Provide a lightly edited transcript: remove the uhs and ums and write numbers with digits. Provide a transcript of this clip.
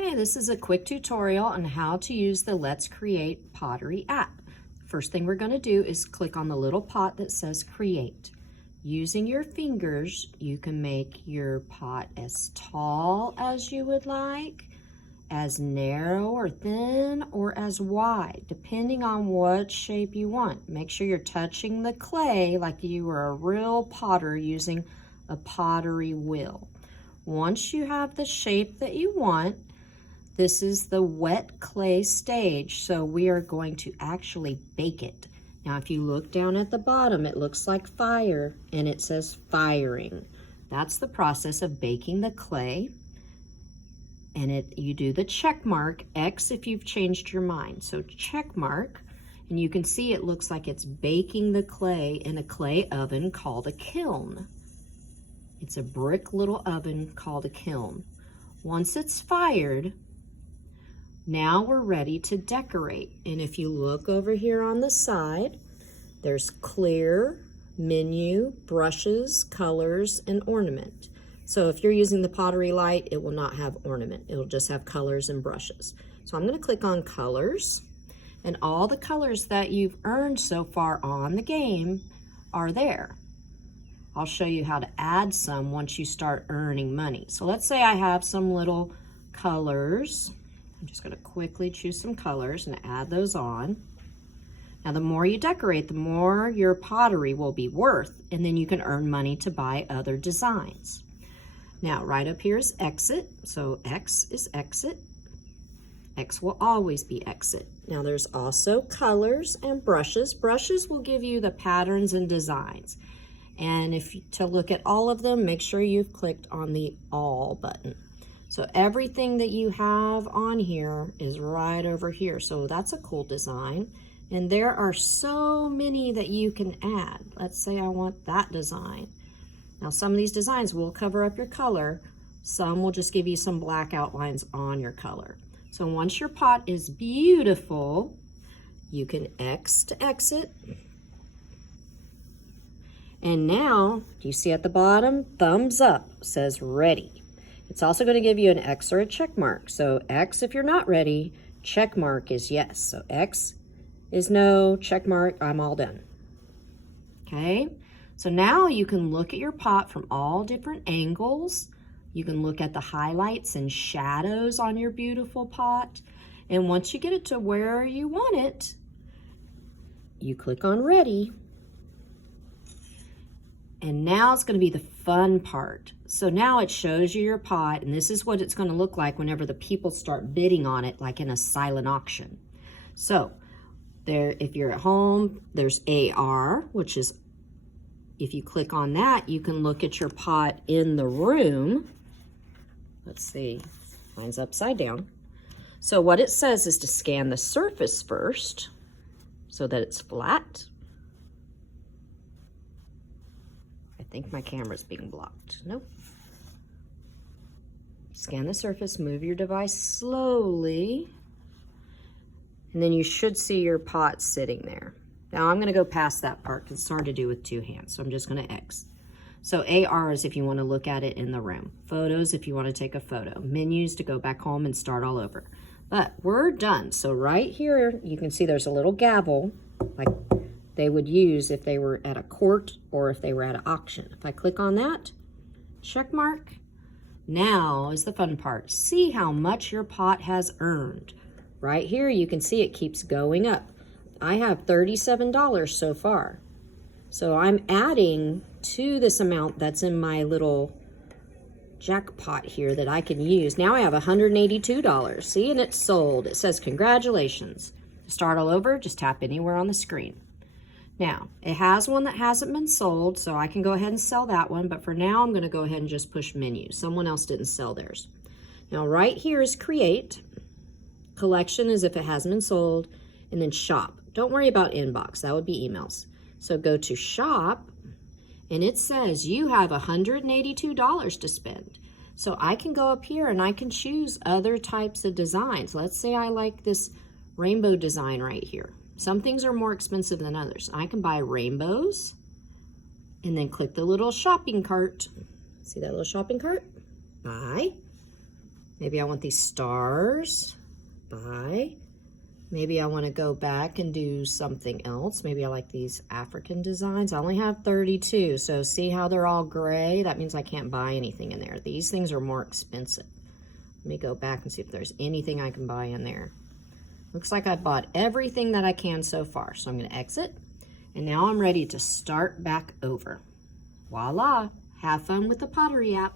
Okay, this is a quick tutorial on how to use the Let's Create Pottery app. First thing we're going to do is click on the little pot that says Create. Using your fingers, you can make your pot as tall as you would like, as narrow or thin, or as wide, depending on what shape you want. Make sure you're touching the clay like you were a real potter using a pottery wheel. Once you have the shape that you want, this is the wet clay stage, so we are going to actually bake it. Now, if you look down at the bottom, it looks like fire, and it says firing. That's the process of baking the clay. And you do the check mark, X if you've changed your mind. So check mark, and you can see it looks like it's baking the clay in a clay oven called a kiln. It's a brick little oven called a kiln. Once it's fired, now we're ready to decorate. And if you look over here on the side, there's clear, menu, brushes, colors, and ornament. So if you're using the Pottery Light, it will not have ornament. It'll just have colors and brushes. So I'm going to click on colors, and all the colors that you've earned so far on the game are there. I'll show you how to add some once you start earning money. So let's say I have some little colors. I'm just going to quickly choose some colors and add those on. Now, the more you decorate, the more your pottery will be worth, and then you can earn money to buy other designs. Now, right up here is exit. So X is exit. X will always be exit. Now, there's also colors and brushes. Brushes will give you the patterns and designs. And to look at all of them, make sure you've clicked on the All button. So everything that you have on here is right over here. So that's a cool design. And there are so many that you can add. Let's say I want that design. Now, some of these designs will cover up your color. Some will just give you some black outlines on your color. So once your pot is beautiful, you can X to exit. And now, do you see at the bottom, thumbs up says ready. It's also going to give you an X or a check mark. So X if you're not ready, check mark is yes. So X is no, check mark, I'm all done. Okay, so now you can look at your pot from all different angles. You can look at the highlights and shadows on your beautiful pot. And once you get it to where you want it, you click on ready. And now it's going to be the fun part. So now it shows you your pot, and this is what it's going to look like whenever the people start bidding on it, like in a silent auction. So there, if you're at home, there's AR, which is, if you click on that, you can look at your pot in the room. Let's see, mine's upside down. So what it says is to scan the surface first so that it's flat. I think my camera's being blocked. Nope. Scan the surface, move your device slowly, and then you should see your pot sitting there. Now I'm gonna go past that part because it's hard to do with two hands, so I'm just gonna X. So AR is if you wanna look at it in the room. Photos if you wanna take a photo. Menus to go back home and start all over. But we're done. So right here, you can see there's a little gavel, like they would use if they were at a court or if they were at an auction. If I click on that, check mark, now is the fun part. See how much your pot has earned. Right here, you can see it keeps going up. I have $37 so far. So I'm adding to this amount that's in my little jackpot here that I can use. Now I have $182. See, and it's sold. It says congratulations. To start all over, just tap anywhere on the screen. Now, it has one that hasn't been sold, so I can go ahead and sell that one, but for now, I'm gonna go ahead and just push menu. Someone else didn't sell theirs. Now, right here is create. Collection is if it hasn't been sold, and then shop. Don't worry about inbox, that would be emails. So go to shop, and it says you have $182 to spend. So I can go up here and I can choose other types of designs. Let's say I like this rainbow design right here. Some things are more expensive than others. I can buy rainbows and then click the little shopping cart. See that little shopping cart? Buy. Maybe I want these stars. Buy. Maybe I want to go back and do something else. Maybe I like these African designs. I only have 32, so see how they're all gray? That means I can't buy anything in there. These things are more expensive. Let me go back and see if there's anything I can buy in there. Looks like I bought everything that I can so far, so I'm going to exit. And now I'm ready to start back over. Voila! Have fun with the Pottery app.